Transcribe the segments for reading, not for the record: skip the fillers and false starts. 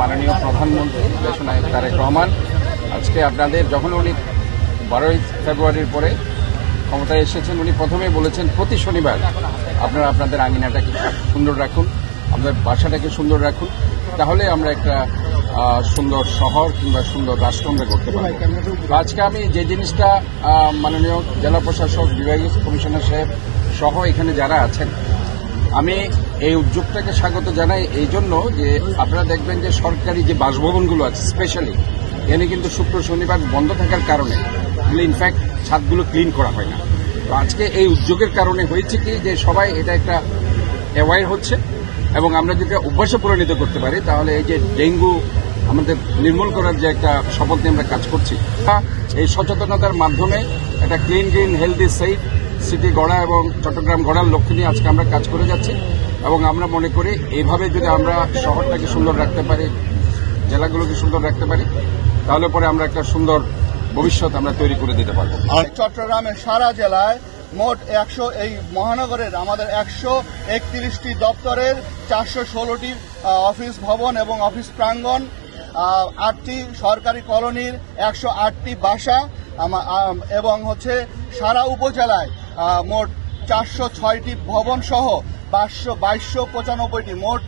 মাননীয় প্রধানমন্ত্রী দেশনায়ক তারেক রহমান আজকে আপনাদের যখন উনি 12ই ফেব্রুয়ারির পরে ক্ষমতায় এসেছেন, উনি প্রথমেই বলেছেন প্রতি শনিবার আপনারা আপনাদের আঙিনাটাকে সুন্দর রাখুন, আপনাদের বাসাটাকে সুন্দর রাখুন, তাহলে আমরা একটা সুন্দর শহর কিংবা সুন্দর রাষ্ট্র আমরা করতে পারব। আজকে আমি যে জিনিসটা মাননীয় জেলা প্রশাসক, বিভাগীয় কমিশনার সাহেব সহ এখানে যারা আছেন, আমি এই উদ্যোগটাকে স্বাগত জানাই এই জন্য যে আপনারা দেখবেন যে সরকারি যে বাসভবনগুলো আছে স্পেশালি এখানে কিন্তু শুক্র শনিবার বন্ধ থাকার কারণে ইনফ্যাক্ট ছাদগুলো ক্লিন করা হয় না। তো আজকে এই উদ্যোগের কারণে হয়েছে কি যে সবাই এটা একটা অ্যাওয়ার হচ্ছে এবং আমরা যদি অভ্যাসে পরিণত করতে পারি তাহলে এই যে ডেঙ্গু আমাদের নির্মূল করার যে একটা শপথ নিয়ে আমরা কাজ করছি, এই সচেতনতার মাধ্যমে একটা clean green healthy safe city গড়া এবং চট্টগ্রাম গড়ার লক্ষ্য নিয়ে আজকে আমরা কাজ করে যাচ্ছি এবং আমরা মনে করি এইভাবে যদি আমরা শহরটাকে সুন্দর রাখতে পারি, জেলাগুলোকে সুন্দর রাখতে পারি, তাহলে পরে আমরা একটা সুন্দর ভবিষ্যৎ আমরা তৈরি করে দিতে পারবো। চট্টগ্রামের সারা জেলায় মোট 100 এই মহানগরের আমাদের 131টি দপ্তরের 416টি অফিস ভবন এবং অফিস প্রাঙ্গণ, 8টি সরকারি কলোনির 108টি বাসা এবং সারা উপজেলায় মোট 406টি ভবন সহ 2295টি মোট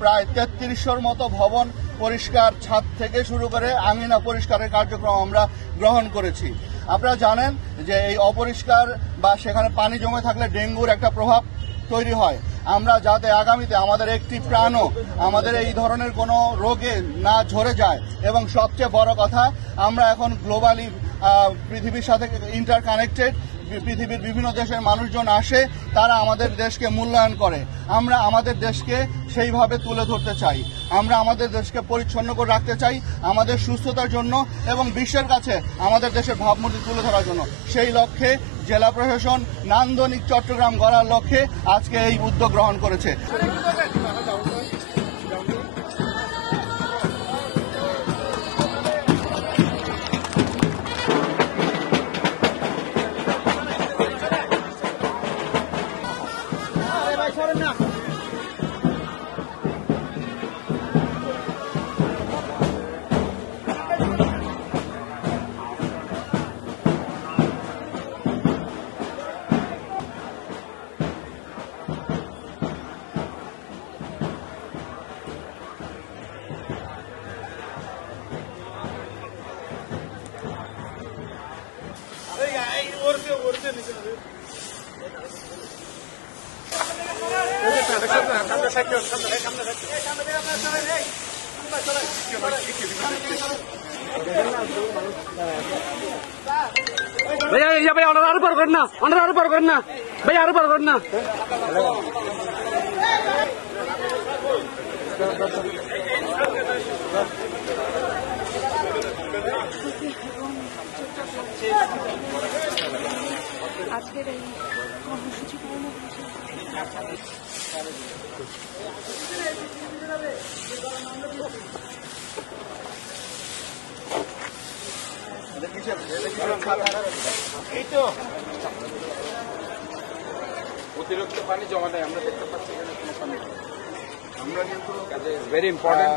প্রায় 3300-র মতো ভবন পরিষ্কার, ছাদ থেকে শুরু করে আঙিনা পরিষ্কারের কার্যক্রম আমরা গ্রহণ করেছি। আপনারা জানেন যে এই অপরিষ্কার বা সেখানে পানি জমে থাকলে ডেঙ্গুর একটা প্রভাব তৈরি হয়। আমরা যাতে আগামীতে আমাদের একটি প্রাণও আমাদের এই ধরনের কোনো রোগে না ঝরে যায় এবং সবচেয়ে বড় কথা আমরা এখন গ্লোবালি পৃথিবীর সাথে ইন্টারকানেক্টেড, পৃথিবীর বিভিন্ন দেশের মানুষজন আসে, তারা আমাদের দেশকে মূল্যায়ন করে। আমরা আমাদের দেশকে সেইভাবে তুলে ধরতে চাই, আমরা আমাদের দেশকে পরিচ্ছন্ন করে রাখতে চাই আমাদের সুস্থতার জন্য এবং বিশ্বের কাছে আমাদের দেশের ভাবমূর্তি তুলে ধরার জন্য। সেই লক্ষ্যে জেলা প্রশাসন নান্দনিক চট্টগ্রাম গড়ার লক্ষ্যে আজকে এই উদ্যোগ গ্রহণ করেছে। भैया भैया ऑर्डर पर करना, ऑर्डर पर करना भैया, ऑर्डर पर करना। আজকের এই কর্মসূচি অতিরিক্ত পানি জমা নেই, আমরা দেখতে পাচ্ছি এখানে কোনো পানি, আমরা কিন্তু ভেরি ইম্পর্টেন্ট